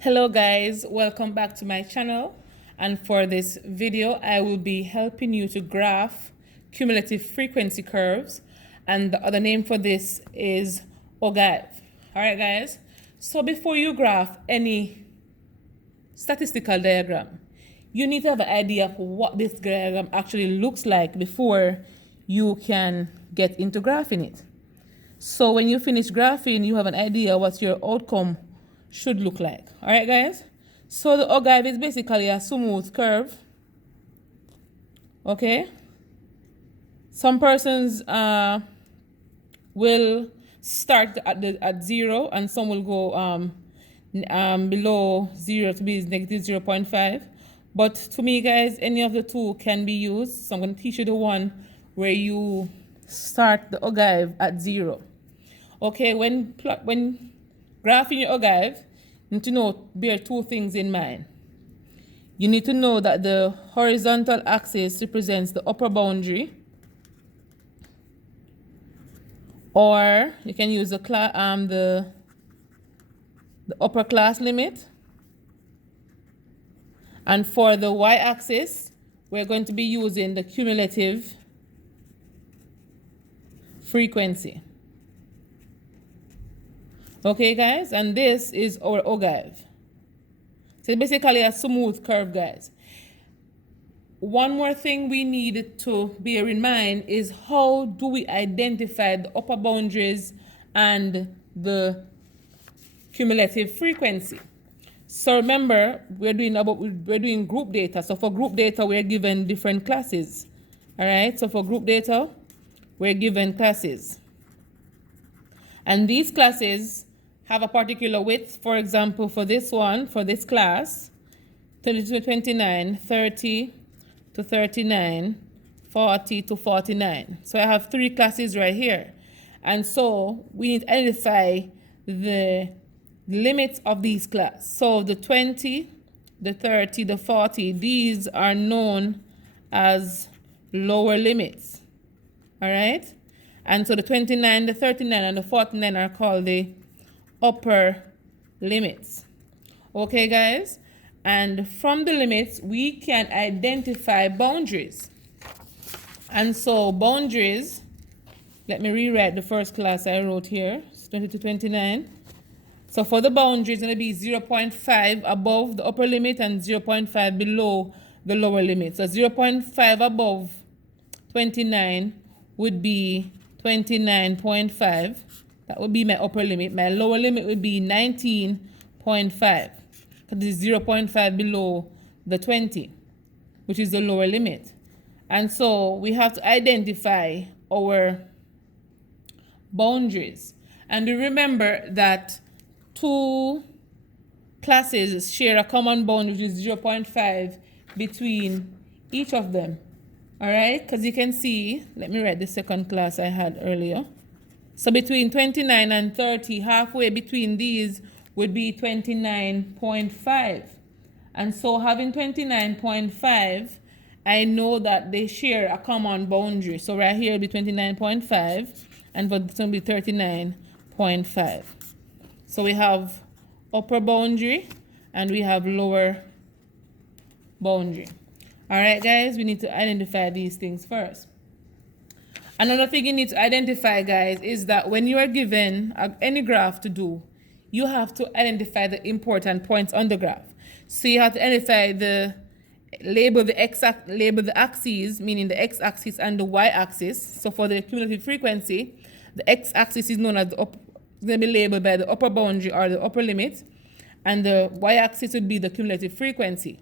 Hello guys, welcome back to my channel, and for this video I will be helping you to graph cumulative frequency curves, and the other name for this is ogive. Alright guys, so before you graph any statistical diagram, you need to have an idea of what this diagram actually looks like before you can get into graphing it. So when you finish graphing, you have an idea what your outcome should look like. All right, guys? So the ogive is basically a smooth curve. Okay? Some persons will start at 0, and some will go below 0 to be negative 0.5. But to me, guys, any of the two can be used. So I'm going to teach you the one where you start the ogive at 0. Okay, when graphing your ogive, you need to bear two things in mind. You need to know that the horizontal axis represents the upper boundary, or you can use the upper class limit. And for the y-axis, we're going to be using the cumulative frequency. Okay, guys, and this is our ogive. So it's basically a smooth curve, guys. One more thing we need to bear in mind is how do we identify the upper boundaries and the cumulative frequency. So remember, we're doing group data. So for group data, we're given different classes. All right. So for group data, we're given classes, and these classes have a particular width. For example, for this one, for this class, 20 to 29, 30 to 39, 40 to 49. So I have three classes right here. And so we need to identify the limits of these classes. So the 20, the 30, the 40, these are known as lower limits. All right? And so the 29, the 39, and the 49 are called the upper limits. Okay, guys? And from the limits, we can identify boundaries. And so boundaries, let me rewrite the first class I wrote here. It's 20 to 29. So for the boundary, it's going to be 0.5 above the upper limit and 0.5 below the lower limit. So 0.5 above 29 would be 29.5. That would be my upper limit. My lower limit would be 19.5. Because it's 0.5 below the 20, which is the lower limit. And so we have to identify our boundaries. And remember that two classes share a common boundary, which is 0.5 between each of them. All right? Because you can see, let me write the second class I had earlier. So between 29 and 30, halfway between these would be 29.5. And so having 29.5, I know that they share a common boundary. So right here will be 29.5, and for this will be 39.5. So we have upper boundary and we have lower boundary. All right, guys, we need to identify these things first. Another thing you need to identify, guys, is that when you are given any graph to do, you have to identify the important points on the graph. So you have to identify label the axes, meaning the x-axis and the y-axis. So for the cumulative frequency, the x-axis is known as going to be labeled by the upper boundary or the upper limit, and the y-axis would be the cumulative frequency.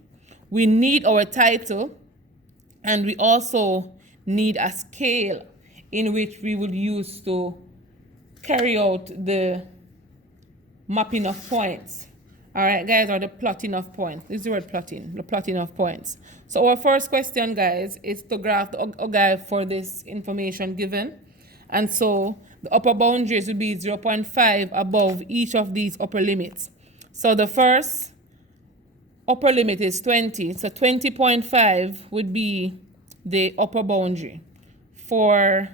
We need our title, and we also need a scale in which we would use to carry out the mapping of points. All right, guys, or the plotting of points. This is the word plotting, the plotting of points. So our first question, guys, is to graph the ogive for this information given. And so the upper boundaries would be 0.5 above each of these upper limits. So the first upper limit is 20. So 20.5 would be the upper boundary. For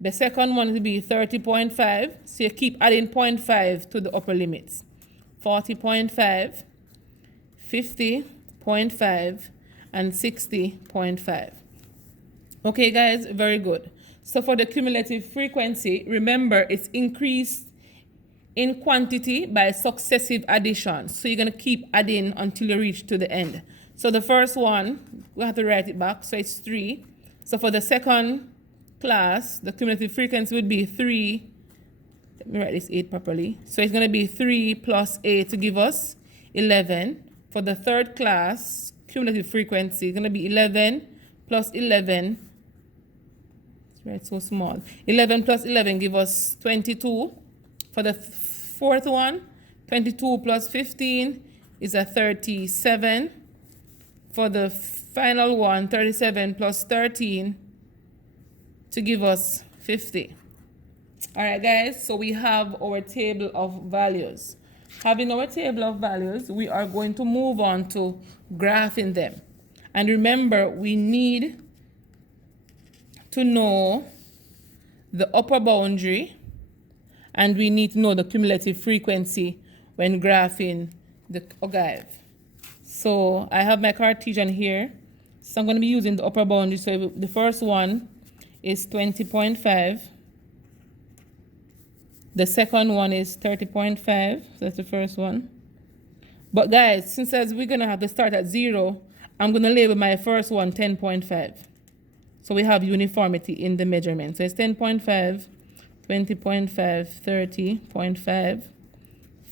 the second one would be 30.5. So you keep adding 0.5 to the upper limits. 40.5, 50.5, and 60.5. Okay, guys, very good. So for the cumulative frequency, remember it's increased in quantity by successive addition. So you're going to keep adding until you reach to the end. So the first one, we have to write it back. So it's 3. So for the second class, the cumulative frequency would be 3. Let me write this 8 properly. So it's going to be 3 plus 8 to give us 11. For the third class, cumulative frequency is going to be 11 plus 11. Right, so small. 11 plus 11 give us 22. For the fourth one, 22 plus 15 is a 37. For the final one, 37 plus 13 to give us 50. All right, guys, so we have our table of values. Having our table of values, we are going to move on to graphing them. And remember, we need to know the upper boundary, and we need to know the cumulative frequency when graphing the ogive. So I have my Cartesian here. So I'm going to be using the upper boundary. So the first one is 20.5. The second one is 30.5. So that's the first one. But guys, since we're going to have to start at 0, I'm going to label my first one 10.5. So we have uniformity in the measurement. So it's 10.5, 20.5, 30.5,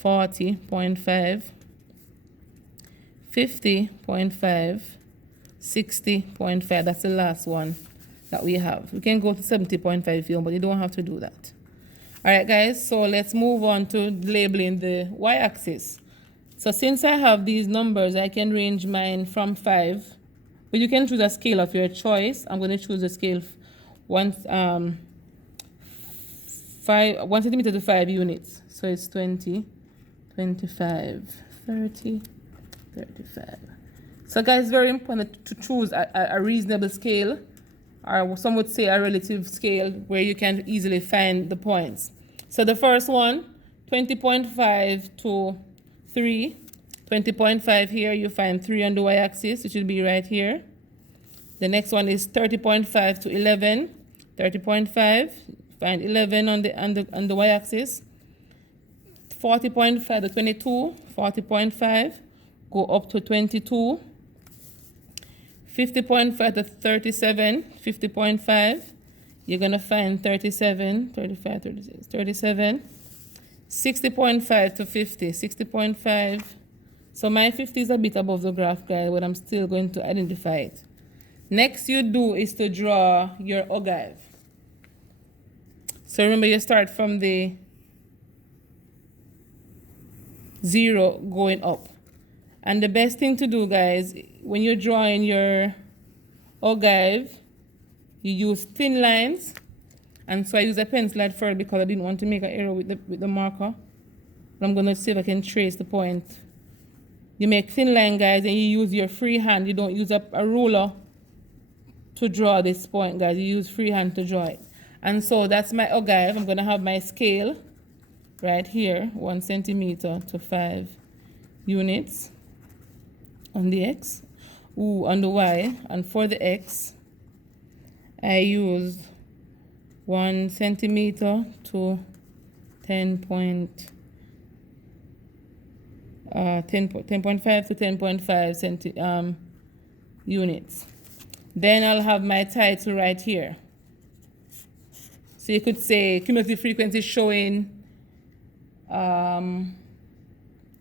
40.5, 50.5, 60.5. That's the last one that we have. We can go to 70.5 if you want, but you don't have to do that. All right, guys, so let's move on to labeling the y-axis. So since I have these numbers, I can range mine from 5. But you can choose a scale of your choice. I'm going to choose a scale 1 centimeter to 5 units. So it's 20, 25, 30, 35. So guys, it's very important to choose a reasonable scale, or some would say a relative scale, where you can easily find the points. So the first one, 20.5 to 3. 20.5 here, you find 3 on the y-axis, it should be right here. The next one is 30.5 to 11. 30.5, find 11 on the y-axis. 40.5 to 22. 40.5, go up to 22. 50.5 to 37. 50.5, you're going to find 37, 35, 36, 37. 60.5 to 50. 60.5. So my 50 is a bit above the graph, guys, but I'm still going to identify it. Next you do is to draw your ogive. So remember, you start from the 0 going up. And the best thing to do, guys, when you're drawing your ogive, you use thin lines. And so I use a pencil at first because I didn't want to make an error with the marker. But I'm going to see if I can trace the point. You make thin line, guys, and you use your free hand. You don't use a ruler to draw this point, guys. You use free hand to draw it. And so that's my ogive. I'm going to have my scale right here, 1 centimeter to 5 units on the x, on the y. And for the x, I use 1 centimeter to 10.5 to 10.5 units. Then I'll have my title right here. So you could say cumulative frequency showing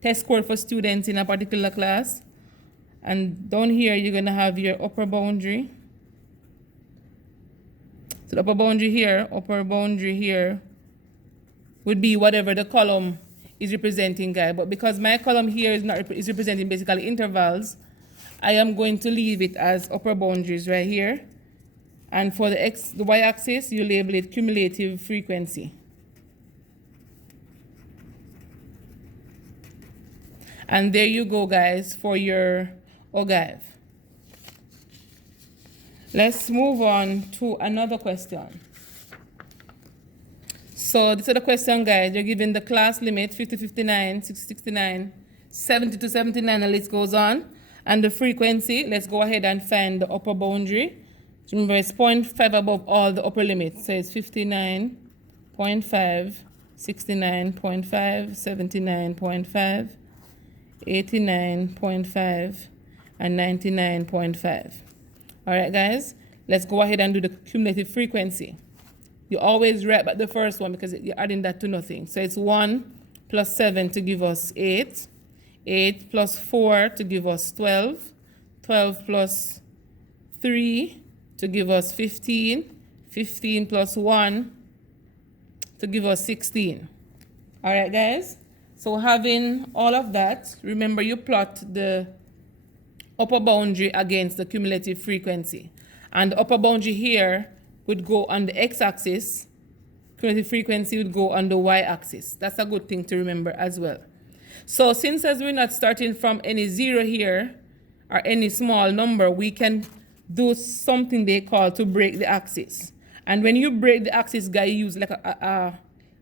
test score for students in a particular class. And down here, you're going to have your upper boundary. So the upper boundary here would be whatever the column is representing, guys. But because my column here is representing basically intervals, I am going to leave it as upper boundaries right here. And for the y-axis, you label it cumulative frequency. And there you go, guys, for your ogive. Let's move on to another question. So this is the question, guys. You're given the class limit 50 to 59, 60 to 69, 70 to 79, and the list goes on. And the frequency, let's go ahead and find the upper boundary. Remember, it's 0.5 above all the upper limits. So it's 59.5, 69.5, 79.5, 89.5, and 99.5. All right, guys, let's go ahead and do the cumulative frequency. You always write back the first one because you're adding that to nothing. So it's 1 plus 7 to give us 8. 8 plus 4 to give us 12. 12 plus 3 to give us 15. 15 plus 1 to give us 16. All right, guys? So having all of that, remember you plot the upper boundary against the cumulative frequency. And the upper boundary here would go on the x-axis. Cumulative frequency would go on the y-axis. That's a good thing to remember as well. So since as we're not starting from any zero here or any small number, we can do something they call to break the axis. And when you break the axis, guys, you use like a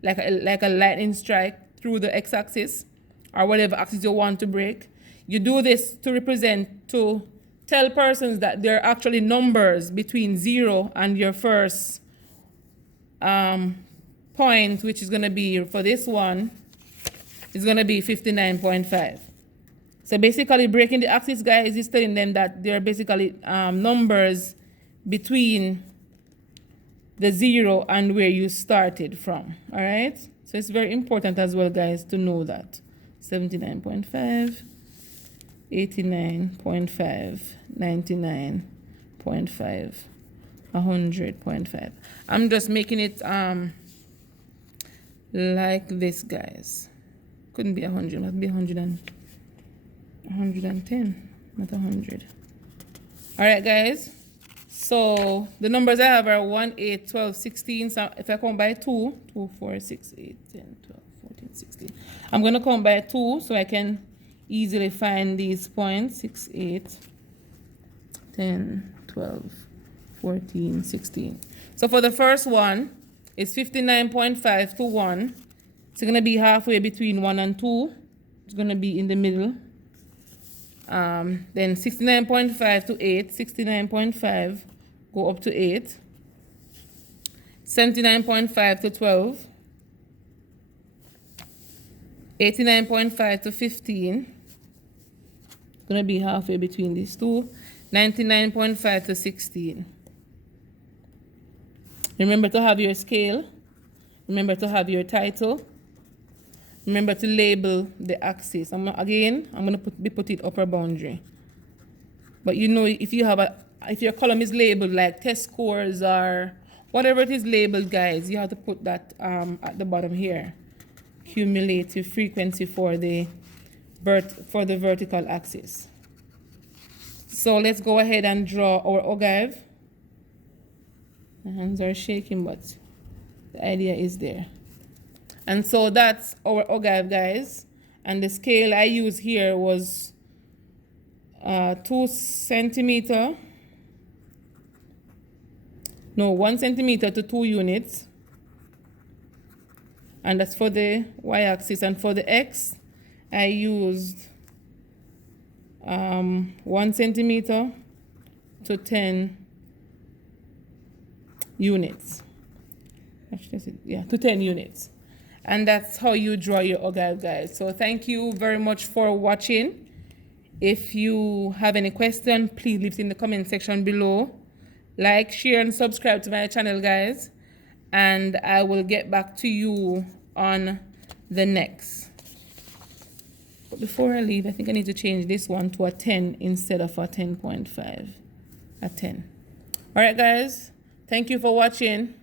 lightning strike through the x-axis or whatever axis you want to break. You do this to represent, to tell persons that there are actually numbers between 0 and your first point, which is going to be, for this one, is going to be 59.5. So basically breaking the axis, guys, is telling them that there are basically numbers between the 0 and where you started from. All right? So it's very important as well, guys, to know that. 79.5, 89.5, 99.5, 100.5. I'm just making it like this, guys. Couldn't be 100, must be 110, not 100. All right, guys. So the numbers I have are 1, 8, 12, 16. So if I count by 2, 2, 4, 6, 8, 10, 12, 14, 16. I'm going to count by 2 so I can easily find these points. 6, 8, 10, 12, 14, 16. So for the first one, it's 59.5 to 1. It's going to be halfway between 1 and 2. It's going to be in the middle. Then 69.5 to 8. 69.5 go up to 8. 79.5 to 12. 89.5 to 15. It's going to be halfway between these two. 99.5 to 16. Remember to have your scale. Remember to have your title. Remember to label the axis. I'm going to put it upper boundary. But you know, if your column is labeled like test scores or whatever it is labeled, guys, you have to put that at the bottom here. Cumulative frequency for the vertical axis. So let's go ahead and draw our ogive. My hands are shaking, but the idea is there. And so that's our ogive, guys. And the scale I used here was 1 centimeter to 2 units. And that's for the y-axis. And for the x, I used 1 centimeter to 10 units. Actually, yeah, to 10 units. And that's how you draw your ogive, guys. So thank you very much for watching. If you have any question, please leave it in the comment section below. Like, share, and subscribe to my channel, guys. And I will get back to you on the next. But before I leave, I think I need to change this one to a 10 instead of a 10.5. A 10. All right, guys. Thank you for watching.